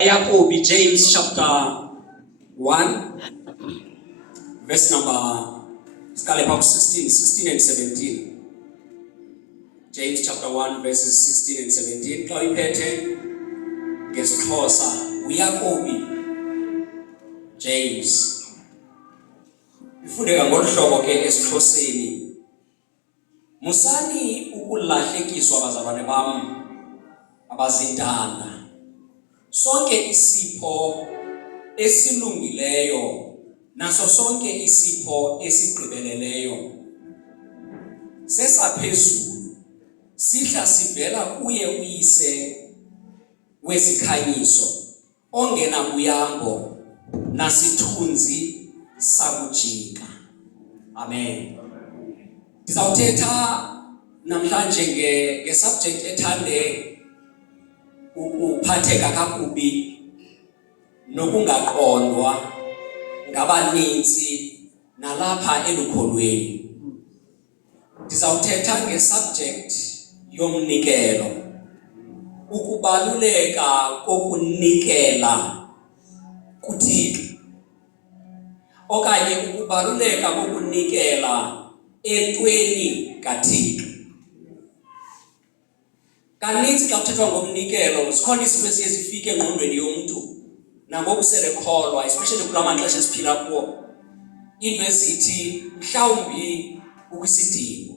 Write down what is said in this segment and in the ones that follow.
Yakobi, James chapter 1, verse number 16 and 17. James chapter 1, verses 16 and 17. Xa uyiphethe ngesiXhosa, uYakobi, James. Ifundeka ngolu hlobo ke esiXhoseni. Musani ukulahlekiswa bazalwane bam abazintanga. Sonke isipho esilungileyo naso sonke isipho esigqibeleleyo sesaphezulu sihla sivela kuye uyise wezikhanyiso ongena kuyambo nasithunzi sakujika. Amen. Ndizawuthetha namhlanje nge-subject ethande ukuphatheka kakubi nokungaqondwa ngabaninzi nalapha elukholweni. Ndizawuthetha nge-subject yomnikelo, ukubaluleka kokunikela kuThixo okanye ukubaluleka kokunikela entweni kaThixo. Kaninzi xa kuthethwa ngomnikelo zikhona izinto eziye zifike engqondweni yomntu nangoku selekholwa, especially kula maxesha esiphila kuwo, into ezithi mhlawumbi ukwisidingo.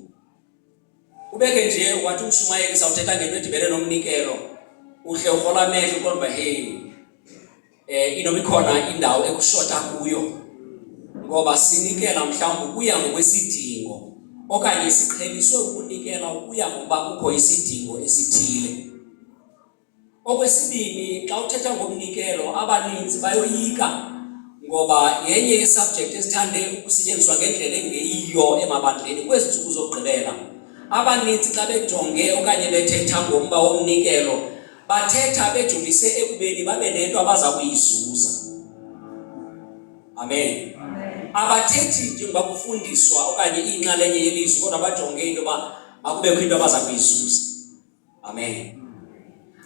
Ubeke nje wathi uMshumayeli sawuthetha ngento edibene nomnikelo, uhle urhola amehlo kodwa hey, inoba ikhona indawo ekushota kuyo, ngoba sinikela mhlawumbi kuya ngokwesidingo okanye siqheliswe ukunikela ukuya ngoba kukho isidingo esithile. Okwesibini, xa uthetha ngomnikelo abaninzi bayoyika ngoba yenye yesubject esithande ukusetyenziswa ngendlela engeyiyo emabandleni kwezi ntsuku zokugqibela. Abaninzi xa bejonge okanye bethetha ngomba womnikelo bathetha bejolise ekubeni babe nento abaza kuyizuza. Amen. Abathethi njengoba kufundiswa okanye inxalenye yelizwi kodwa bajonge into yoba makubekho into abaza kuyizuza. Amen.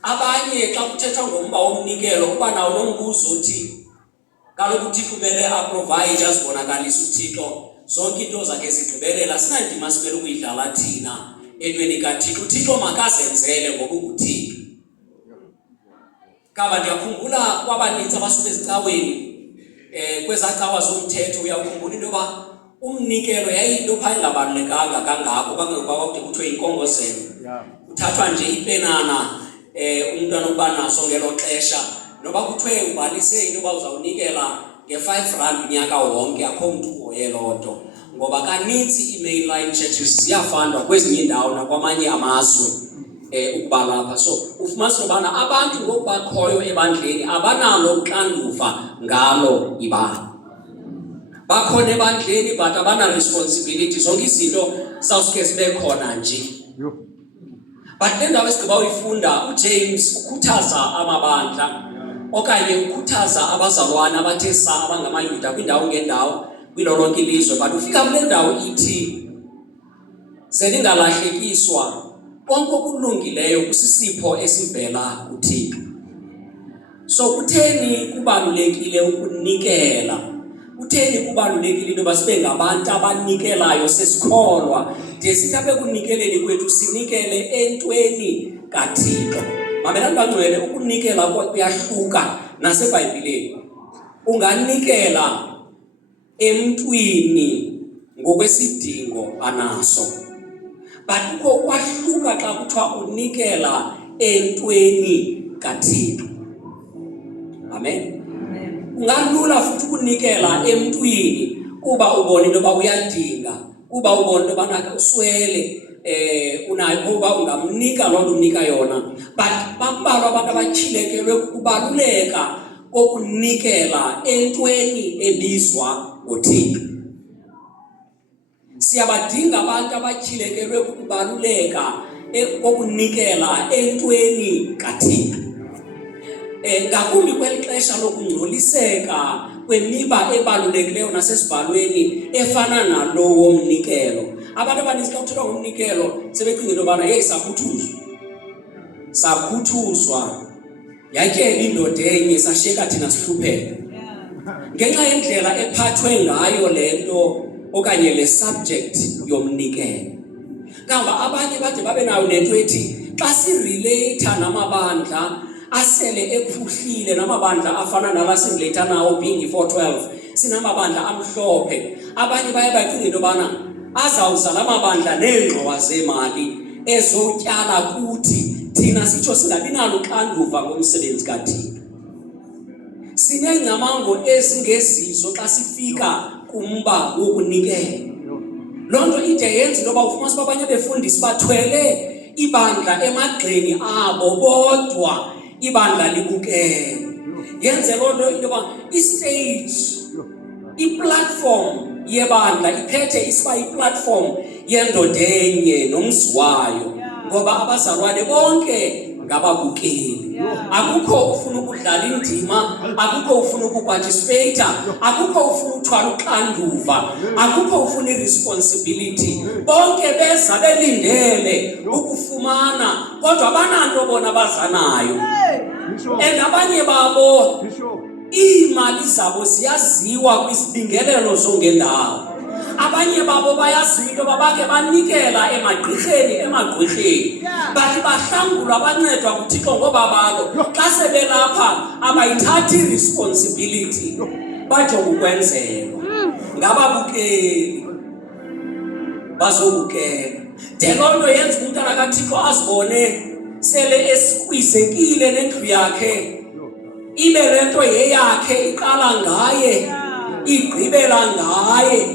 Abanye xa kuthethwa ngomba womnikelo kuba nawo lo mbuzo othi kaloku uThixo kumele aprovide, azibonakalise uThixo zonke into zakhe zigqibelela, sinandima simele ukuyidlala thina entweni kaThixo. uThixo makazenzele ngoba unguThixo. Kaba ndiyakhumbula kwabanintsi abasuke ezicaweni, kwezaa cawa zomthetho uyakhumbula into yoba umnikelo yayinto phaa engabalulekanga kangako kangangokuba kwakude kuthiwe inkongozelo. Kuthathwa nje ipenana umntwana ukuba naso ngelo xesha, noba kuthiwe ubhalise into yoba uzawunikela nge-R5 unyaka wonke, akho mntu uhoye loo nto. Ngoba kanintsi ii-mainline churches ziyafandwa kwezinye iindawo nakwamanye amazwe ukuba lapha. So ufumanisa ubana abantu ngoku bakhoyo ebandleni abanalo uxanduva ngalo ibandla. Bakhona ebandleni but abana-responsibility, zonke izinto zawusuke zibe khona nje. But le ndawo esigqiba uyifunda, uJames ukhuthaza amabandla okanye ukhuthaza abazalwane abathe saa abangamayuda kwindawo ngendawo kwilo lonke ilizwe. But ufika kule ndawo ithi ze ningalahlekiswa, konke okulungileyo kusisipho esivela kuThixo. So kutheni kubalulekile ukunikela? Kutheni kubalulekile into yoba sibe ngabantu abanikelayo sesikholwa de sithi apha ekunikeleni kwethu sinikele entweni kaThixo? Mamelani bangcwele, ukunikela kuyahluka naseBhayibhileni. Unganikela emntwini ngokwesidingo anaso, but kukho ukwahluka xa kuthiwa unikela entweni kaThixo. Amen. Kungalula futhi ukunikela emntwini kuba ubona into yoba uyadinga, kuba ubona into yobana uswele, unayo kuba ungamnika loo nto umnika yona. But bambalwa abantu abatyhilekelwe kukubaluleka kokunikela entweni ebizwa ngoThixo. Siyabadinga abantu abatyhilekelwe kukubaluleka kokunikela entweni kaThixo. Ngakumbi kweli xesha lokungcoliseka kwemiba ebalulekileyo nasesibhalweni efana nalo womnikelo. Abantu abaninzi xa kuthethwa ngomnikelo sebecinga into yobana yeyi sakhuthuzwa. yatyela indoda enye sashiyeka thina sihlupheka ngenxa yendlela ephathwe ngayo lento okanye le subject yomnikelo. Kamba abanye bade babe nayo nento ethi xa sirelate namabandla asele ephuhlile, namabandla afana nala sirelate nawo being 412, sinamabandla amhlophe. Abanye baye bacinga into yobana azawuza la mabandla neengxowa zemali ezotyala kuthi thina sitsho singabi nalo uxanduva ngomsebenzi kaThixo. Sineengcamango ezingezizo xa sifika kumba wokunikela. Loo nto ide yenza into yoba ufumanise uba abanye befundisi bathwele ibandla emagxeni abo bodwa ibandla libukele. Yenze loo nto into yoba istage, iplatform yebandla iphethe isiba iplatform yendoda enye nomzi wayo, ngoba abazalwane bonke ngababukeli. Akukho ufuna ukudlala indima, akukho ufuna ukuparticipate, akukho ufuna uthwala uxanduva, akukho ufuna irresponsibility. Bonke beza belindele ukufumana, kodwa bananto bona bazanayo. And abanye babo iimali zabo ziyaziwa kwizibingelelo zongendawo. Abanye babo bayaziwa into babake banikela emagqirheni bathi bahlangulwa bancedwa nguThixo ngoba balo xa sebelapha abayithathi irresponsibility, bajonga ukwenzelwa ngababukeli bazobukela. De loo nto yenza umntana kaThixo azibone sele esikwizekile nendlu yakhe, ibe le nto yeyakhe, iqala ngaye igqibela ngaye.